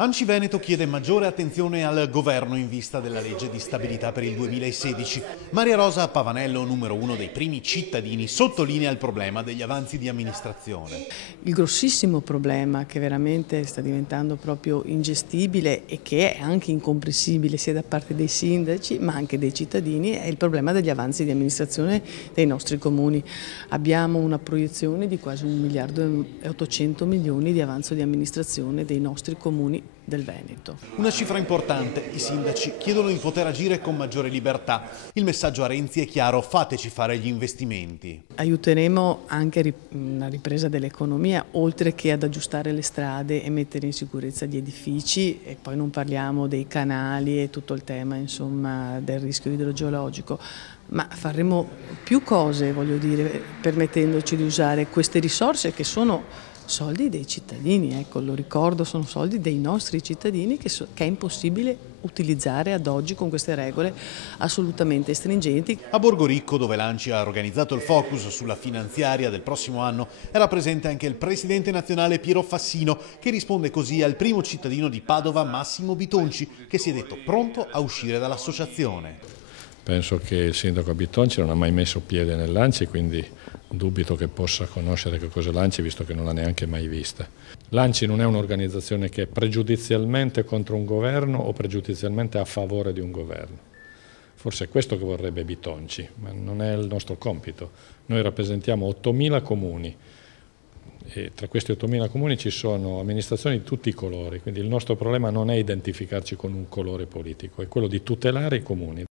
ANCI Veneto chiede maggiore attenzione al governo in vista della legge di stabilità per il 2016. Maria Rosa Pavanello, numero uno dei primi cittadini, sottolinea il problema degli avanzi di amministrazione. Il grossissimo problema che veramente sta diventando proprio ingestibile e che è anche incomprensibile sia da parte dei sindaci ma anche dei cittadini è il problema degli avanzi di amministrazione dei nostri comuni. Abbiamo una proiezione di quasi 1 miliardo e 800 milioni di avanzo di amministrazione dei nostri comuni del Veneto. Una cifra importante, i sindaci chiedono di poter agire con maggiore libertà. Il messaggio a Renzi è chiaro: fateci fare gli investimenti. Aiuteremo anche una ripresa dell'economia, oltre che ad aggiustare le strade e mettere in sicurezza gli edifici, e poi non parliamo dei canali e tutto il tema, insomma, del rischio idrogeologico. Ma faremo più cose, voglio dire, permettendoci di usare queste risorse che sono soldi dei cittadini, ecco, lo ricordo, sono soldi dei nostri cittadini che è impossibile utilizzare ad oggi con queste regole assolutamente stringenti. A Borgoricco, dove l'ANCI ha organizzato il focus sulla finanziaria del prossimo anno, era presente anche il presidente nazionale Piero Fassino, che risponde così al primo cittadino di Padova, Massimo Bitonci, che si è detto pronto a uscire dall'associazione. Penso che il sindaco Bitonci non ha mai messo piede nell'ANCI, quindi dubito che possa conoscere che cos'è l'ANCI, visto che non l'ha neanche mai vista. L'ANCI non è un'organizzazione che è pregiudizialmente contro un governo o pregiudizialmente a favore di un governo. Forse è questo che vorrebbe Bitonci, ma non è il nostro compito. Noi rappresentiamo 8.000 comuni e tra questi 8.000 comuni ci sono amministrazioni di tutti i colori, quindi il nostro problema non è identificarci con un colore politico, è quello di tutelare i comuni.